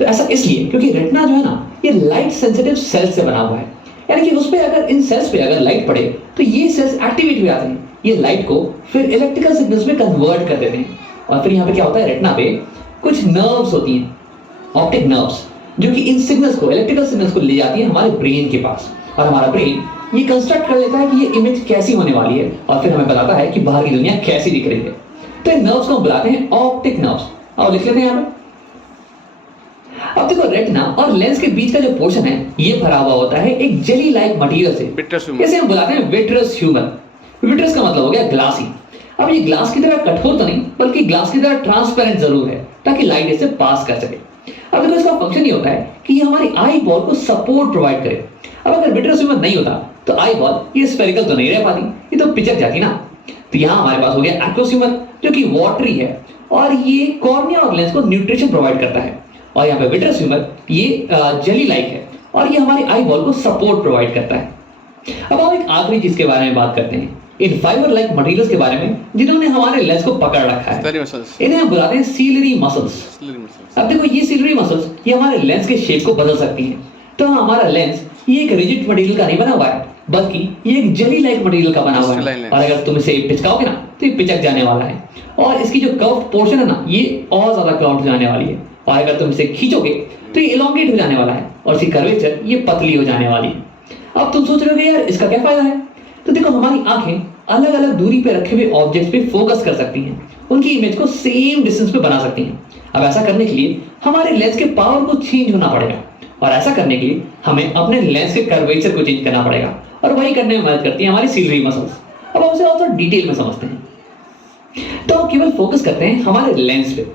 तो ऐसा इसलिए क्योंकि रेटिना जो है ना, ये लाइट सेंसिटिव सेल्स से बना हुआ है। यानी कि उस पे अगर इन सेल्स पे अगर लाइट पड़े तो ये सेल्स एक्टिवेट हो जाते हैं। ये लाइट को फिर इलेक्ट्रिकल सिग्नल्स में कन्वर्ट कर देते हैं और फिर यहाँ पे क्या होता है, रेटिना पे कुछ नर्व्स होती हैं, ऑप्टिक नर्व्स, जो कि इन सिग्नल्स को, इलेक्ट्रिकल सिग्नल्स को ले जाती है हमारे ब्रेन के पास। और हमारा ब्रेन ये कंस्ट्रक्ट कर लेता है कि ये इमेज कैसी होने वाली है और फिर हमें बताता है कि बाहर की दुनिया कैसी दिख रही है। तो इन नर्व्स को हम बुलाते हैं ऑप्टिक नर्व्स। और लिख लेते हैं यहाँ पे। अब देखो, रेटिना और लेंस के बीच का जो पोर्शन है ये भरा हुआ होता है एक जेली लाइक मटेरियल से, इसे हम बुलाते हैं विट्रस ह्यूमर। विट्रस का मतलब हो गया ग्लासी। अब ये ग्लास की तरह कठोर तो नहीं, बल्कि ग्लास की तरह ट्रांसपेरेंट जरूर है ताकि लाइट इसे पास कर सके। अब देखो, इसका फंक्शन ये होता है कि ये हमारी आई बॉल को सपोर्ट प्रोवाइड करे। अब अगर विट्रस ह्यूमर नहीं होता तो आई बॉल ये स्फेरिकल तो नहीं रह पाती, ये तो पिचक जाती ना। तो यहाँ हमारे पास हो गया एक्वस ह्यूमर, जो कि वाटरी है और ये कॉर्निया और लेंस को न्यूट्रिशन प्रोवाइड करता है। और यहाँ पे विट्रस ह्यूमर ये जेली लाइक है और ये हमारी आई बॉल को सपोर्ट प्रोवाइड करता है। अब हम एक आखिरी चीज के बारे में बात करते हैं, इन फाइबर लाइक मटेरियल्स के बारे में जिन्होंने हमारे लेंस को पकड़ रखा है। इन्हें हम बुलाते हैं सीलरी मसल्स। अब देखो, ये सीलरी मसल्स ये हमारे लेंस के शेप को बदल सकती हैं। तो हमारा लेंस ये एक रिजिड मटेरियल का नहीं बना हुआ है, बल्कि ये एक जेली लाइक मटेरियल का बना हुआ है। और अगर तुम इसे पिचकाओगे ना तो ये पिचक जाने वाला है और इसकी जो कर्व पोर्शन है ना, ये और ज्यादा कर्व हो जाने वाली है। और अगर तुम इसे खींचोगे तो ये इलोंगेट हो जाने वाला है और इसकी कर्वेचर ये पतली हो जाने वाली है। अब तुम सोच रहे हो यार इसका क्या फायदा है? तो देखो, हमारी आंखें अलग अलग दूरी पे रखे हुए ऑब्जेक्ट्स पे फोकस कर सकती हैं, उनकी इमेज को सेम डिस्टेंस पे बना सकती हैं। अब ऐसा करने के लिए हमारे लेंस के पावर को चेंज होना पड़ेगा और ऐसा करने के लिए हमें अपने लेंस के कर्वेचर को चेंज करना पड़ेगा और वही करने में मदद करती है हमारी सीलरी मसल्स। अब हम उसे और डिटेल में समझते हैं। तो हम केवल फोकस करते हैं हमारे लेंस पे।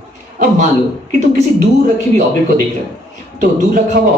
अब मान लो कि तुम किसी दूर रखी हुई ऑब्जेक्ट को देख रहे हो, तो दूर रखा हुआ